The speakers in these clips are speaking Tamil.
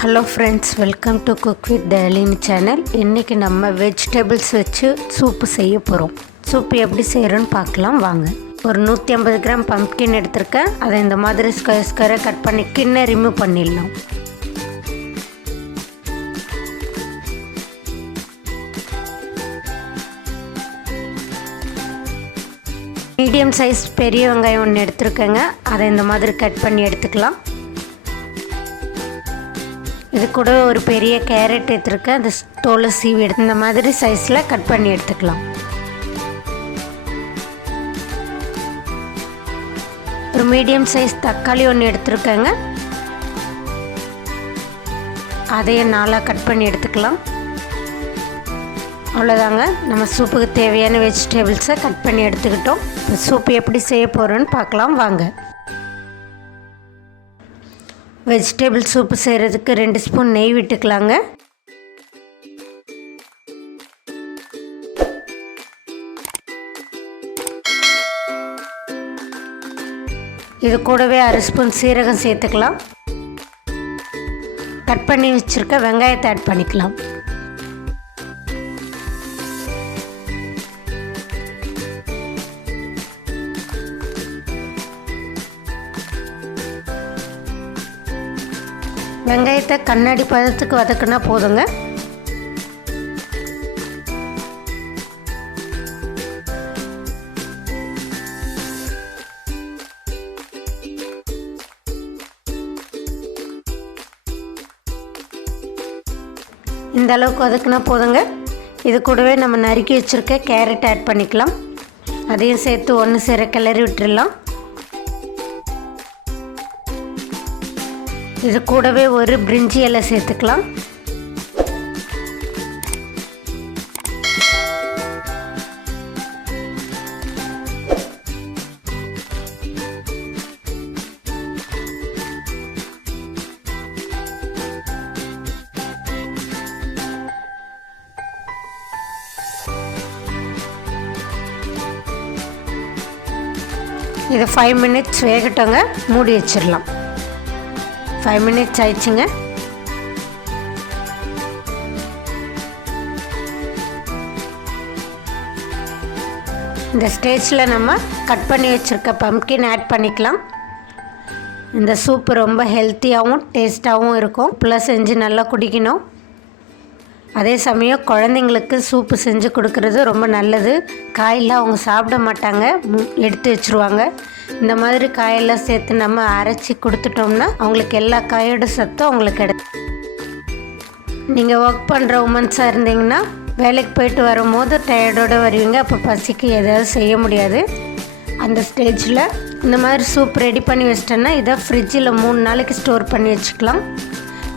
Hello friends, welcome to CookwithDhayalini channel. இன்னைக்கு நம்ம vegetables வச்சு soup செய்ய போறோம். soup எப்படி செய்யறோம்னு பார்க்கலாம் வாங்க. ஒரு 150 கிராம் pumpkin எடுத்துர்க்கேன். அதை இந்த மாதிரி ஸ்கொயர் கட் பண்ணி ஸ்கின்னை ரிமூவ் பண்ணிடலாம். மீடியம் சைஸ் பெரிய வெங்காயம் ஒன்று எடுத்துருக்கேங்க. அதை இந்த மாதிரி கட் பண்ணி எடுத்துக்கலாம். இது கூட ஒரு பெரிய கேரட் எடுத்துருக்கேன். அந்த தோலை சீவி எடுத்து இந்த மாதிரி சைஸில் கட் பண்ணி எடுத்துக்கலாம். ஒரு மீடியம் சைஸ் தக்காளி ஒன்று எடுத்துருக்கேங்க. அதையும் நாளாக கட் பண்ணி எடுத்துக்கலாம். அவ்வளோதாங்க, நம்ம சூப்புக்கு தேவையான வெஜிடபிள்ஸை கட் பண்ணி எடுத்துக்கிட்டோம். இப்போ சூப்பு எப்படி செய்ய போகிறோன்னு பார்க்கலாம் வாங்க. வெஜிடபிள் சூப்பு செய்கிறதுக்கு 2 ஸ்பூன் நெய் விட்டுக்கலாங்க. இது கூடவே 1/2 ஸ்பூன் சீரகம் சேர்த்துக்கலாம். கட் பண்ணி வச்சுருக்க வெங்காயத்தை ஆட் பண்ணிக்கலாம். வெங்காயத்தை கண்ணாடி பதத்துக்கு வதக்குனா போதுங்க. இந்த அளவுக்கு வதக்குனா போதுங்க. இது கூடவே நம்ம நறுக்கி வச்சுருக்க கேரட் ஆட் பண்ணிக்கலாம். அதையும் சேர்த்து ஒன்று சேர கிளறி விட்டுடலாம். இது கூடவே ஒரு பிரிஞ்சி இலை சேர்த்துக்கலாம். இது 5 மினிட்ஸ் வேகட்டோங்க. மூடி வச்சிடலாம். 5 மினிட்ஸ் ஆயிடுச்சுங்க. இந்த ஸ்டேஜில் நம்ம கட் பண்ணி வச்சுருக்க பம்ப்கின் ஆட் பண்ணிக்கலாம். இந்த சூப்பு ரொம்ப ஹெல்த்தியாகவும் டேஸ்ட்டாகவும் இருக்கும். ப்ளஸ் செஞ்சு நல்லா குடிக்கணும். அதே சமயம் குழந்தைங்களுக்கு சூப்பு செஞ்சு கொடுக்குறது ரொம்ப நல்லது. காயெல்லாம் அவங்க சாப்பிட மாட்டாங்க, எடுத்து வச்சுருவாங்க. இந்த மாதிரி காயெல்லாம் சேர்த்து நம்ம அரைச்சி கொடுத்துட்டோம்னா அவங்களுக்கு எல்லா காயோட சத்தும் அவங்களுக்கு நீங்கள் ஒர்க் பண்ணுற உமன்ஸாக இருந்தீங்கன்னா வேலைக்கு போயிட்டு வரும்போது டயர்டோடு வருவீங்க. அப்போ பசிக்கு எதாவது செய்ய முடியாது. அந்த ஸ்டேஜில் இந்த மாதிரி சூப் ரெடி பண்ணி வச்சிட்டோன்னா இதை ஃப்ரிட்ஜில் 3 நாளைக்கு ஸ்டோர் பண்ணி வச்சுக்கலாம்.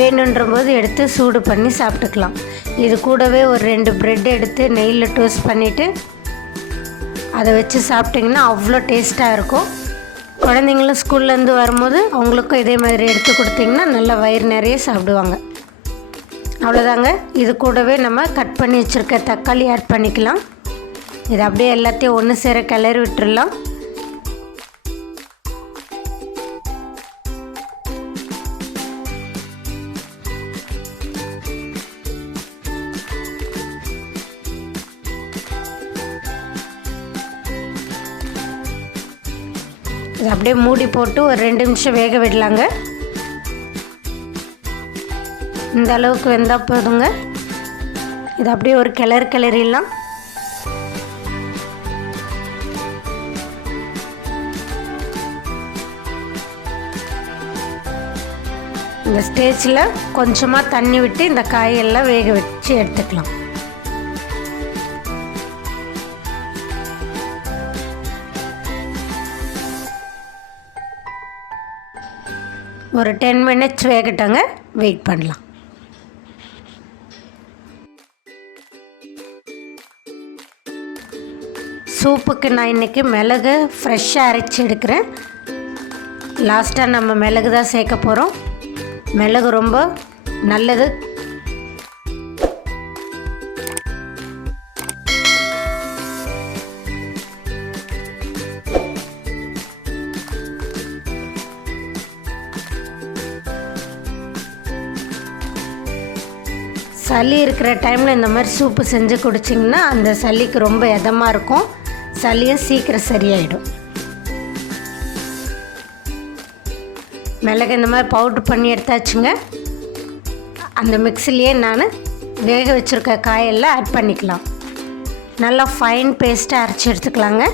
வேணுன்ற போது எடுத்து சூடு பண்ணி சாப்பிட்டுக்கலாம். இது கூடவே ஒரு 2 ப்ரெட் எடுத்து நெய்யில் டோஸ்ட் பண்ணிவிட்டு அதை வச்சு சாப்பிட்டிங்கன்னா அவ்வளோ டேஸ்ட்டாக இருக்கும். குழந்தைங்களும் ஸ்கூல்லேருந்து வரும்போது அவங்களுக்கும் இதே மாதிரி எடுத்து கொடுத்திங்கன்னா நல்லா வயிறு நிறைய சாப்பிடுவாங்க. அவ்வளோதாங்க. இது கூடவே நம்ம கட் பண்ணி வச்சுருக்க தக்காளி ஆட் பண்ணிக்கலாம். இது அப்படியே எல்லாத்தையும் ஒன்று சேர கிளறி விட்டுடலாம். இது அப்படியே மூடி போட்டு ஒரு 2 நிமிஷம் வேக விடலாங்க. இந்த அளவுக்கு வெந்தால் போதுங்க. இது அப்படியே ஒரு கிளறிடலாம். இந்த ஸ்டேஜில் கொஞ்சமாக தண்ணி விட்டு இந்த காயெல்லாம் வேக வச்சு எடுத்துக்கலாம். ஒரு 10 மினிட்ஸ் வேகட்டோங்க. வெயிட் பண்ணலாம். சூப்புக்கு நான் இன்றைக்கி மிளகு ஃப்ரெஷ்ஷாக அரைச்சி எடுக்கிறேன். லாஸ்ட்டாக நம்ம மிளகு தான் சேர்க்க போகிறோம். மிளகு ரொம்ப நல்லது. சளி இருக்கிற டைமில் இந்த மாதிரி சூப்பு செஞ்சு குடிச்சிங்கன்னா அந்த சளிக்கு ரொம்ப இதமாக இருக்கும், சளியும் சீக்கிரம் சரியாயிடும். மிளகு இந்த மாதிரி பவுட்ரு பண்ணி எடுத்தாச்சுங்க. அந்த மிக்ஸிலேயே நான் வேக வச்சுருக்க காயெல்லாம் ஆட் பண்ணிக்கலாம். நல்லா ஃபைன் பேஸ்ட்டாக அரைச்சி எடுத்துக்கலாங்க.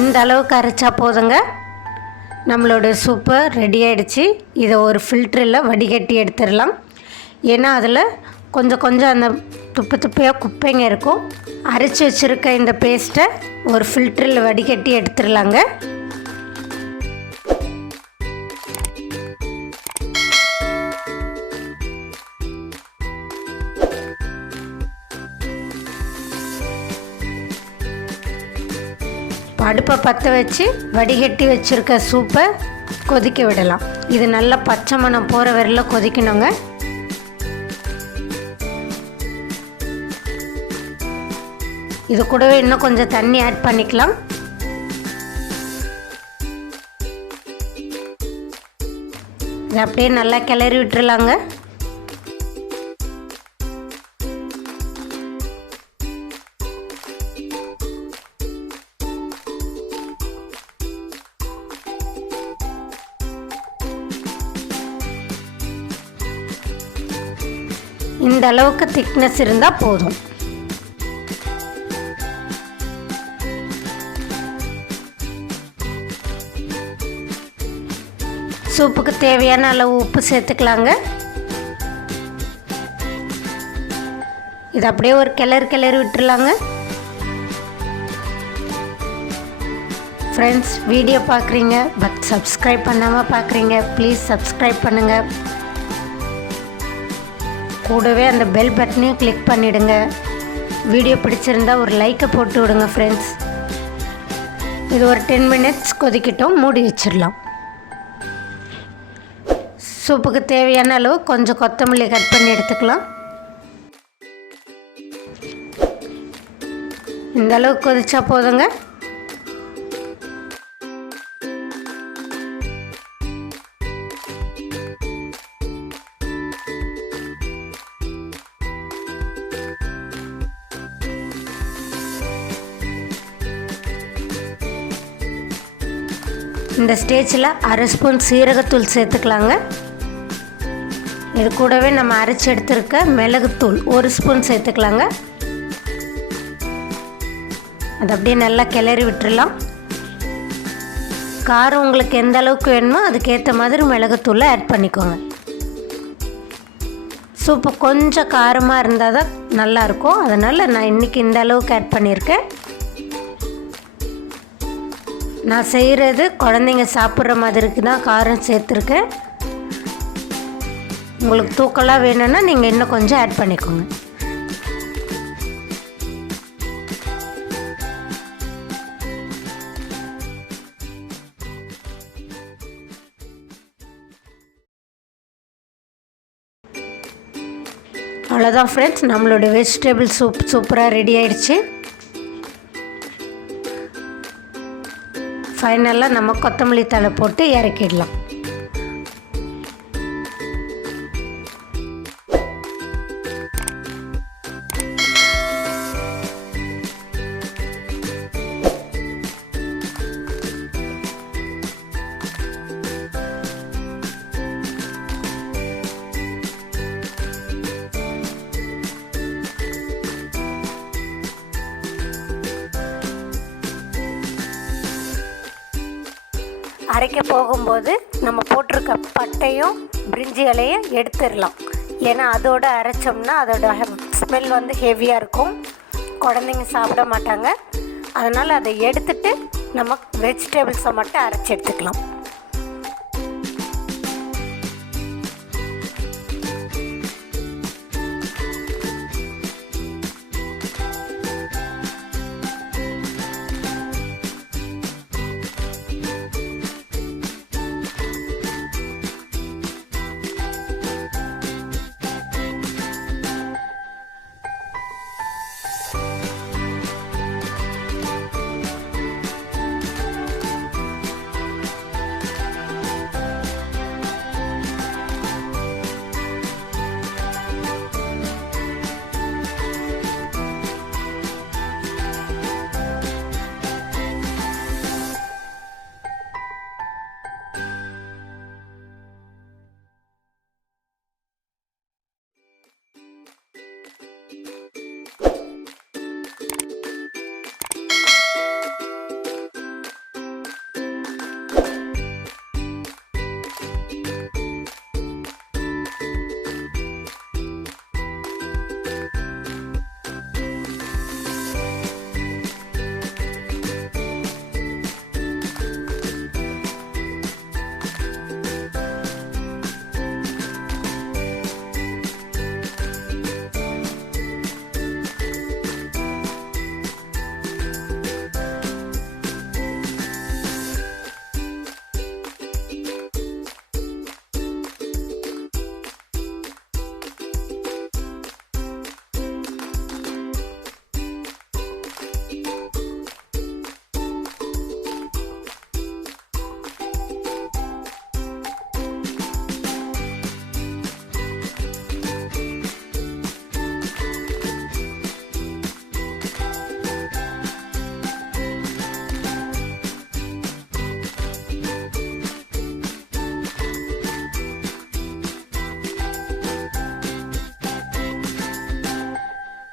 இந்த அளவுக்கு அரைச்சா போதுங்க. நம்மளோட சூப்பு ரெடி ஆகிடுச்சு. இதை ஒரு ஃபில்டரில் வடிகட்டி எடுத்துடலாம். ஏன்னா அதில் கொஞ்சம் அந்த துப்பையாக குப்பைங்க இருக்கும். அரைச்சி வச்சுருக்க இந்த பேஸ்ட்டை ஒரு ஃபில்டரில் வடிகட்டி எடுத்துடலாங்க. அடுப்பை பற்ற வச்சு வடிகட்டி வச்சுருக்க சூப்பை கொதிக்க விடலாம். இது நல்லா பச்சை மணம் போகிற வரையில் கொதிக்கணுங்க. இது கூடவே இன்னும் கொஞ்சம் தண்ணி ஆட் பண்ணிக்கலாம். இதை அப்படியே நல்லா கிளறி விட்டுறலாங்க. இந்த அளவுக்கு திக்னஸ் இருந்தால் போதும். சூப்புக்கு தேவையான அளவு உப்பு சேர்த்துக்கலாங்க. இது அப்படியே ஒரு கிளறி விட்டுறலாங்க. ஃப்ரெண்ட்ஸ், வீடியோ பார்க்குறீங்க பட் சப்ஸ்கிரைப் பண்ணாமல் பார்க்குறீங்க, ப்ளீஸ் சப்ஸ்கிரைப் பண்ணுங்கள். கூடவே அந்த பெல் பட்டனையும் கிளிக் பண்ணிவிடுங்க. வீடியோ பிடிச்சிருந்தா ஒரு லைக்கை போட்டு விடுங்க ஃப்ரெண்ட்ஸ். இது ஒரு 10 மினிட்ஸ் கொதிக்கட்டும், மூடி வச்சிடலாம். சூப்புக்கு தேவையான அளவு கொஞ்சம் கொத்தமல்லி கட் பண்ணி எடுத்துக்கலாம். இந்த அளவுக்கு கொதிச்சா போதுங்க. இந்த ஸ்டேஜில் 1/2 ஸ்பூன் சீரகத்தூள் சேர்த்துக்கலாங்க. இது கூடவே நம்ம அரைச்சி எடுத்துருக்க மிளகுத்தூள் 1 ஸ்பூன் சேர்த்துக்கலாங்க. அது அப்படியே நல்லா கிளறி விட்டுறலாம். காரம் உங்களுக்கு எந்த அளவுக்கு வேணுமோ அதுக்கேற்ற மாதிரி மிளகுத்தூளை ஆட் பண்ணிக்கோங்க. சூப்பு கொஞ்சம் காரமாக இருந்தால் தான் நல்லாயிருக்கும். அதனால் நான் இன்றைக்கி இந்த அளவுக்கு ஆட் பண்ணியிருக்கேன். நான் செய்கிறது குழந்தைங்க சாப்பிட்ற மாதிரிக்கு தான் காரம் சேர்த்துருக்கேன். உங்களுக்கு தூக்கலாக வேணும்னா நீங்கள் இன்னும் கொஞ்சம் ஆட் பண்ணிக்கோங்க. அவ்வளோதான் ஃப்ரெண்ட்ஸ், நம்மளோட வெஜிடபிள் சூப் சூப்பராக ரெடி ஆயிடுச்சு. ஃபைனலாக நம்ம கொத்தமல்லி தழை போட்டு இறக்கிடலாம். அரைக்க போகும்போது நம்ம போட்டிருக்க பட்டையும் பிரிஞ்சி இலையும் எடுத்துடலாம். ஏன்னா அதோடு அரைச்சோம்னா அதோட ஸ்மெல் வந்து ஹெவியாக இருக்கும், குழந்தைங்க சாப்பிட மாட்டாங்க. அதனால் அதை எடுத்துகிட்டு நம்ம வெஜிடபிள்ஸை மட்டும் அரைச்சி எடுத்துக்கலாம்.